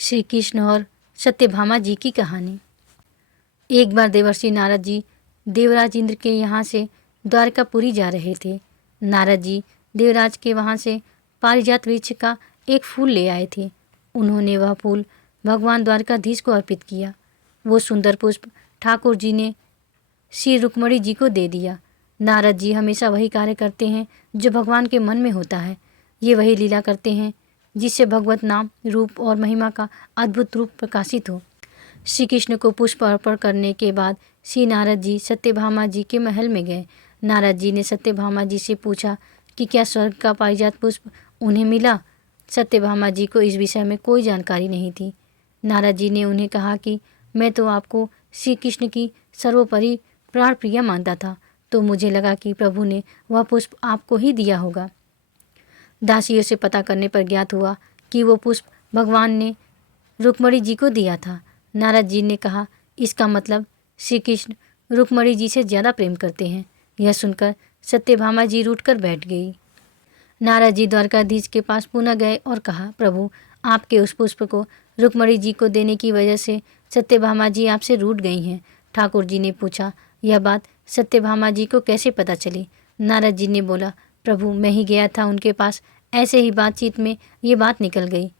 श्री कृष्ण और सत्यभामा जी की कहानी। एक बार देवर्षि नारद जी देवराज इंद्र के यहाँ से द्वारकापुरी जा रहे थे। नारद जी देवराज के वहाँ से पारिजात वृक्ष का एक फूल ले आए थे। उन्होंने वह फूल भगवान द्वारकाधीश को अर्पित किया। वो सुंदर पुष्प ठाकुर जी ने श्री रुक्मणी जी को दे दिया। नारद जी हमेशा वही कार्य करते हैं जो भगवान के मन में होता है। ये वही लीला करते हैं जिससे भगवत नाम, रूप और महिमा का अद्भुत रूप प्रकाशित हो। श्री कृष्ण को पुष्प अर्पण करने के बाद श्री नारद जी सत्यभामा जी के महल में गए। नारद जी ने सत्यभामा जी से पूछा कि क्या स्वर्ग का पारिजात पुष्प उन्हें मिला। सत्यभामा जी को इस विषय में कोई जानकारी नहीं थी। नारद जी ने उन्हें कहा कि मैं तो आपको श्री कृष्ण की सर्वोपरि प्राण प्रिय मानता था, तो मुझे लगा कि प्रभु ने वह पुष्प आपको ही दिया होगा। दासियों से पता करने पर ज्ञात हुआ कि वो पुष्प भगवान ने रुक्मणी जी को दिया था। नारद जी ने कहा, इसका मतलब श्री कृष्ण रुक्मणी जी से ज़्यादा प्रेम करते हैं। यह सुनकर सत्यभामा जी रूठकर बैठ गई। नारद जी द्वारकाधीश के पास पुनः गए और कहा, प्रभु, आपके उस पुष्प को रुक्मणी जी को देने की वजह से सत्यभामा जी आपसे रूठ गई हैं। ठाकुर जी ने पूछा, यह बात सत्यभामा जी को कैसे पता चली। नारद जी ने बोला, प्रभु, मैं ही गया था उनके पास, ऐसे ही बातचीत में ये बात निकल गई।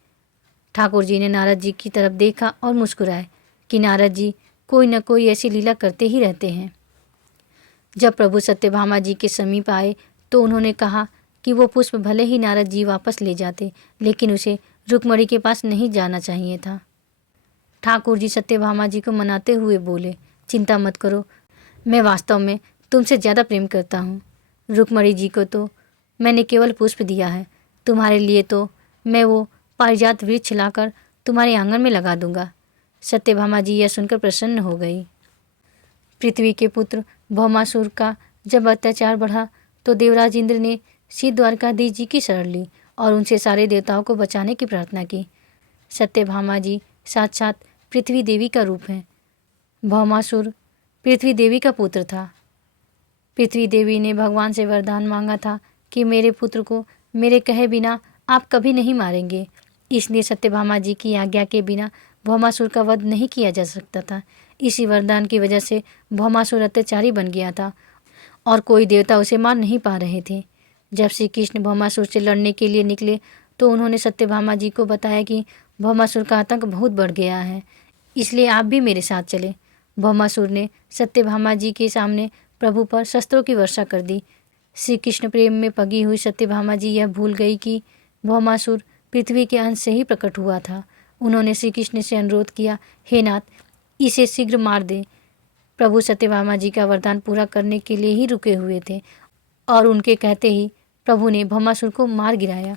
ठाकुर जी ने नारद जी की तरफ देखा और मुस्कुराए कि नारद जी कोई न कोई ऐसी लीला करते ही रहते हैं। जब प्रभु सत्यभामा जी के समीप आए तो उन्होंने कहा कि वो पुष्प भले ही नारद जी वापस ले जाते, लेकिन उसे रुक्मणी के पास नहीं जाना चाहिए था। ठाकुर जी सत्यभामा जी को मनाते हुए बोले, चिंता मत करो, मैं वास्तव में तुमसे ज़्यादा प्रेम करता हूँ। रुक्मणी जी को तो मैंने केवल पुष्प दिया है, तुम्हारे लिए तो मैं वो पारिजात वृक्ष लाकर तुम्हारे आंगन में लगा दूंगा। सत्यभामा जी यह सुनकर प्रसन्न हो गई। पृथ्वी के पुत्र भौमासुर का जब अत्याचार बढ़ा तो देवराज इंद्र ने श्री द्वारकाधीश जी की शरण ली और उनसे सारे देवताओं को बचाने की प्रार्थना की। सत्यभामा जी साक्षात पृथ्वी देवी का रूप हैं। भौमासुर पृथ्वी देवी का पुत्र था। पृथ्वी देवी ने भगवान से वरदान मांगा था कि मेरे पुत्र को मेरे कहे बिना आप कभी नहीं मारेंगे। इसलिए सत्यभामा जी की आज्ञा के बिना भौमासुर का वध नहीं किया जा सकता था। इसी वरदान की वजह से भौमासुर अत्याचारी बन गया था और कोई देवता उसे मार नहीं पा रहे थे। जब श्री कृष्ण भौमासुर से लड़ने के लिए निकले तो उन्होंने सत्यभामा जी को बताया कि भौमासुर का आतंक बहुत बढ़ गया है, इसलिए आप भी मेरे साथ चले। भौमासुर ने सत्यभामा जी के सामने प्रभु पर शस्त्रों की वर्षा कर दी। श्री कृष्ण प्रेम में पगी हुई सत्यभामा जी यह भूल गई कि भौमासुर पृथ्वी के अंश से ही प्रकट हुआ था। उन्होंने श्री कृष्ण से अनुरोध किया, हे नाथ, इसे शीघ्र मार दे। प्रभु सत्यभामा जी का वरदान पूरा करने के लिए ही रुके हुए थे और उनके कहते ही प्रभु ने भौमासुर को मार गिराया।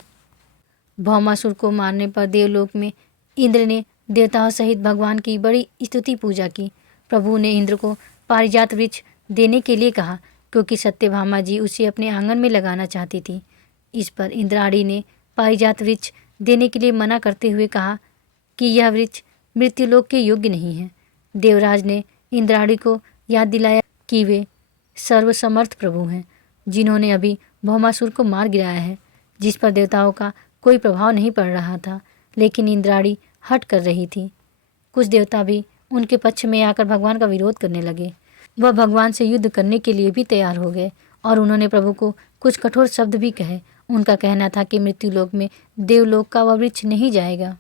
भौमासुर को मारने पर देवलोक में इंद्र ने देवताओं सहित भगवान की बड़ी स्तुति पूजा की। प्रभु ने इंद्र को पारिजात वृक्ष देने के लिए कहा क्योंकि सत्यभामा जी उसे अपने आंगन में लगाना चाहती थी। इस पर इंद्राणी ने पारिजात वृक्ष देने के लिए मना करते हुए कहा कि यह वृक्ष मृत्युलोक के योग्य नहीं है। देवराज ने इंद्राणी को याद दिलाया कि वे सर्वसमर्थ प्रभु हैं जिन्होंने अभी भौमासुर को मार गिराया है, जिस पर देवताओं का कोई प्रभाव नहीं पड़ रहा था, लेकिन इंद्राणी हट कर रही थी। कुछ देवता भी उनके पक्ष में आकर भगवान का विरोध करने लगे। वह भगवान से युद्ध करने के लिए भी तैयार हो गए और उन्होंने प्रभु को कुछ कठोर शब्द भी कहे। उनका कहना था कि मृत्युलोक में देवलोक का वह वृक्ष नहीं जाएगा।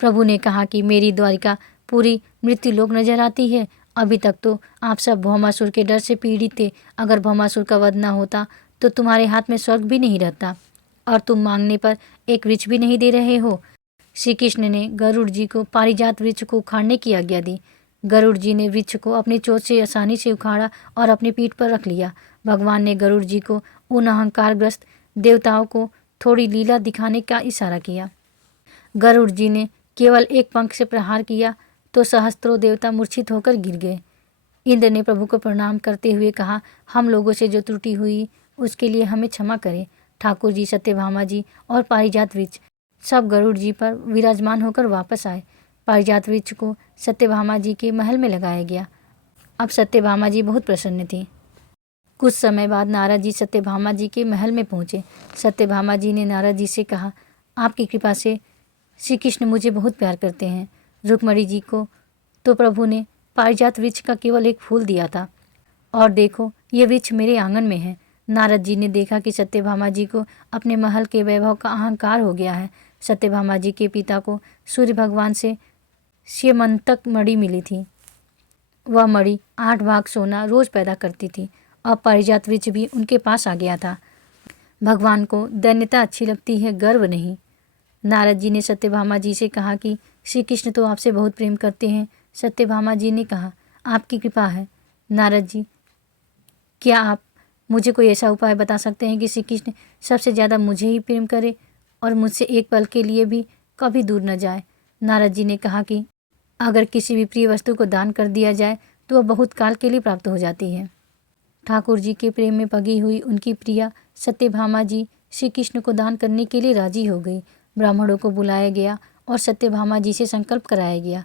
प्रभु ने कहा कि मेरी द्वारिका पूरी मृत्युलोक नजर आती है। अभी तक तो आप सब भौमासुर के डर से पीड़ित थे। अगर भौमासुर का वध न होता तो तुम्हारे हाथ में स्वर्ग भी नहीं रहता और तुम मांगने पर एक वृक्ष भी नहीं दे रहे हो। श्री कृष्ण ने गरुड़ जी को पारिजात वृक्ष को उखाड़ने की आज्ञा दी। गरुड़ जी ने वृक्ष को अपनी चोंच से आसानी से उखाड़ा और अपनी पीठ पर रख लिया। भगवान ने गरुड़ जी को उन अहंकारग्रस्त देवताओं को थोड़ी लीला दिखाने का इशारा किया। गरुड़ जी ने केवल एक पंख से प्रहार किया तो सहस्त्रों देवता मूर्छित होकर गिर गए। इंद्र ने प्रभु को प्रणाम करते हुए कहा, हम लोगों से जो त्रुटि हुई उसके लिए हमें क्षमा करें। ठाकुर जी, सत्यभामा जी और पारिजात वृक्ष सब गरुड़ जी पर विराजमान होकर वापस आए। पारिजात वृक्ष को सत्यभामा जी के महल में लगाया गया। अब सत्यभामा जी बहुत प्रसन्न थी। कुछ समय बाद नारद जी सत्यभामा जी के महल में पहुँचे। सत्यभामा जी ने नारद जी से कहा, आपकी कृपा से श्री कृष्ण मुझे बहुत प्यार करते हैं। रुक्मणी जी को तो प्रभु ने पारिजात वृक्ष का केवल एक फूल दिया था, और देखो ये वृक्ष मेरे आंगन में है। नारद जी ने देखा कि सत्यभामा जी को अपने महल के वैभव का अहंकार हो गया है। सत्यभामा जी के पिता को सूर्य भगवान से स्यमंतक मणि मिली थी। वह मणि 8 भाग सोना रोज पैदा करती थी। अब पारिजात वृक्ष भी उनके पास आ गया था। भगवान को दैन्यता अच्छी लगती है, गर्व नहीं। नारद जी ने सत्यभामा जी से कहा कि श्री कृष्ण तो आपसे बहुत प्रेम करते हैं। सत्यभामा जी ने कहा, आपकी कृपा है नारद जी, क्या आप मुझे कोई ऐसा उपाय बता सकते हैं कि श्री कृष्ण सबसे ज़्यादा मुझे ही प्रेम करे और मुझसे एक पल के लिए भी कभी दूर न जाए। नारद जी ने कहा कि अगर किसी भी प्रिय वस्तु को दान कर दिया जाए तो वह बहुत काल के लिए प्राप्त हो जाती है। ठाकुर जी के प्रेम में पगी हुई उनकी प्रिया सत्यभामा जी श्री कृष्ण को दान करने के लिए राजी हो गई। ब्राह्मणों को बुलाया गया और सत्यभामा जी से संकल्प कराया गया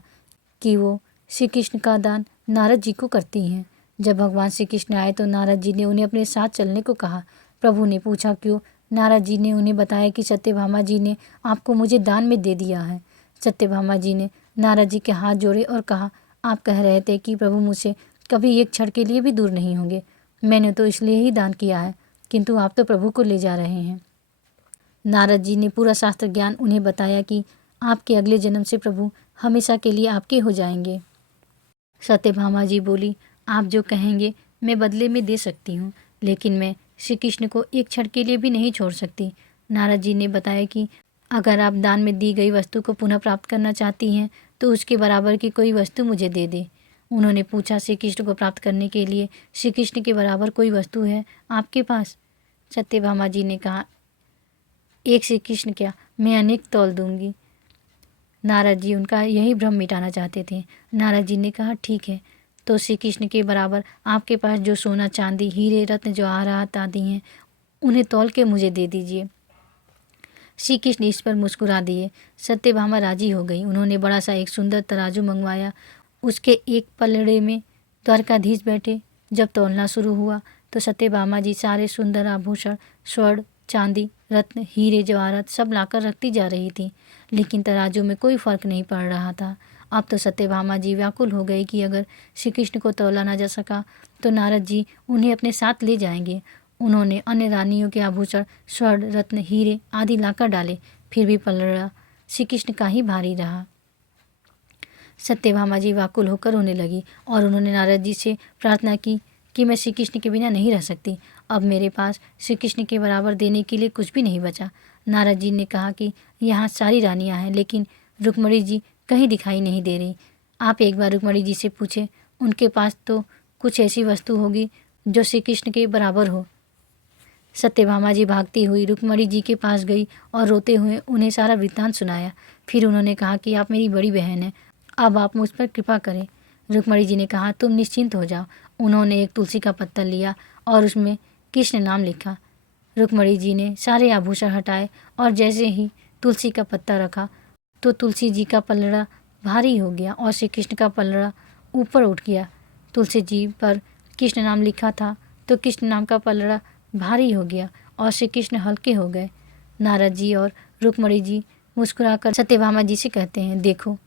कि वो श्री कृष्ण का दान नारद जी को करती हैं। जब भगवान श्री कृष्ण आए तो नारद जी ने उन्हें अपने साथ चलने को कहा। प्रभु ने पूछा क्यों? नारद जी ने उन्हें बताया कि सत्यभामा जी ने आपको मुझे दान में दे दिया है। सत्यभामा जी ने नारद जी के हाथ जोड़े और कहा, आप कह रहे थे कि प्रभु मुझसे कभी एक क्षण के लिए भी दूर नहीं होंगे। मैंने तो इसलिए ही दान किया है, किंतु आप तो प्रभु को ले जा रहे हैं। नारद जी ने पूरा शास्त्र ज्ञान उन्हें बताया कि आपके अगले जन्म से प्रभु हमेशा के लिए आपके हो जाएंगे। सत्यभामा जी बोली, आप जो कहेंगे मैं बदले में दे सकती हूँ, लेकिन मैं श्री कृष्ण को एक क्षण के लिए भी नहीं छोड़ सकती। नारद जी ने बताया कि अगर आप दान में दी गई वस्तु को पुनः प्राप्त करना चाहती हैं तो उसके बराबर की कोई वस्तु मुझे दे दे। उन्होंने पूछा, श्री कृष्ण को प्राप्त करने के लिए श्री कृष्ण के बराबर कोई वस्तु है आपके पास? सत्यभामा जी ने कहा, एक श्री कृष्ण क्या, मैं अनेक तौल दूंगी। नारद जी उनका यही भ्रम मिटाना चाहते थे। नारद जी ने कहा, ठीक है, तो श्री कृष्ण के बराबर आपके पास जो सोना चांदी हीरे रत्न जवाहरात आदि हैं उन्हें तौल के मुझे दे दीजिए। श्री कृष्ण इस पर मुस्कुरा दिए। सत्यभामा राजी हो गई। उन्होंने बड़ा सा एक सुंदर तराजू मंगवाया। उसके एक पलड़े में द्वारकाधीश बैठे। जब तौलना शुरू हुआ तो सत्यभामा जी सारे सुंदर आभूषण, स्वर्ण, चांदी, रत्न, हीरे जवाहरात सब लाकर रखती जा रही थी, लेकिन तराजू में कोई फर्क नहीं पड़ रहा था। अब तो सत्यभामा जी व्याकुल हो गई कि अगर श्री कृष्ण को तौला ना जा सका तो नारद जी उन्हें अपने साथ ले जाएंगे। उन्होंने अन्य रानियों के आभूषण, स्वर्ण, रत्न, हीरे आदि लाकर डाले, फिर भी पलड़ा श्री कृष्ण का ही भारी रहा। सत्यभामा जी व्याकुल होकर रोने लगी और उन्होंने नारद जी से प्रार्थना की कि मैं श्री कृष्ण के बिना नहीं रह सकती। अब मेरे पास श्री कृष्ण के बराबर देने के लिए कुछ भी नहीं बचा। नारद जी ने कहा कि यहाँ सारी रानियाँ हैं, लेकिन रुक्मणी जी कहीं दिखाई नहीं दे रही। आप एक बार रुक्मणी जी से पूछें, उनके पास तो कुछ ऐसी वस्तु होगी जो श्री कृष्ण के बराबर हो। सत्यभामा जी भागती हुई रुक्मणी जी के पास गई और रोते हुए उन्हें सारा वृत्तांत सुनाया। फिर उन्होंने कहा कि आप मेरी बड़ी बहन हैं, अब आप मुझ पर कृपा करें। रुक्मणी जी ने कहा, तुम निश्चिंत हो जाओ। उन्होंने एक तुलसी का पत्ता लिया और उसमें कृष्ण नाम लिखा। रुक्मणी जी ने सारे आभूषण हटाए और जैसे ही तुलसी का पत्ता रखा तो तुलसी जी का पलड़ा भारी हो गया और श्री कृष्ण का पलड़ा ऊपर उठ गया। तुलसी जी पर कृष्ण नाम लिखा था तो कृष्ण नाम का पलड़ा भारी हो गया और श्री कृष्ण हल्के हो गए। नारद जी और रुक्मणी जी मुस्कुराकर सत्यभामा जी से कहते हैं, देखो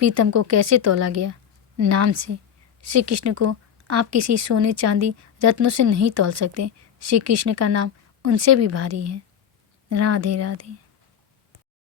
प्रीतम को कैसे तौला गया, नाम से। श्री कृष्ण को आप किसी सोने चांदी रत्नों से नहीं तौल सकते। श्री कृष्ण का नाम उनसे भी भारी है। राधे राधे।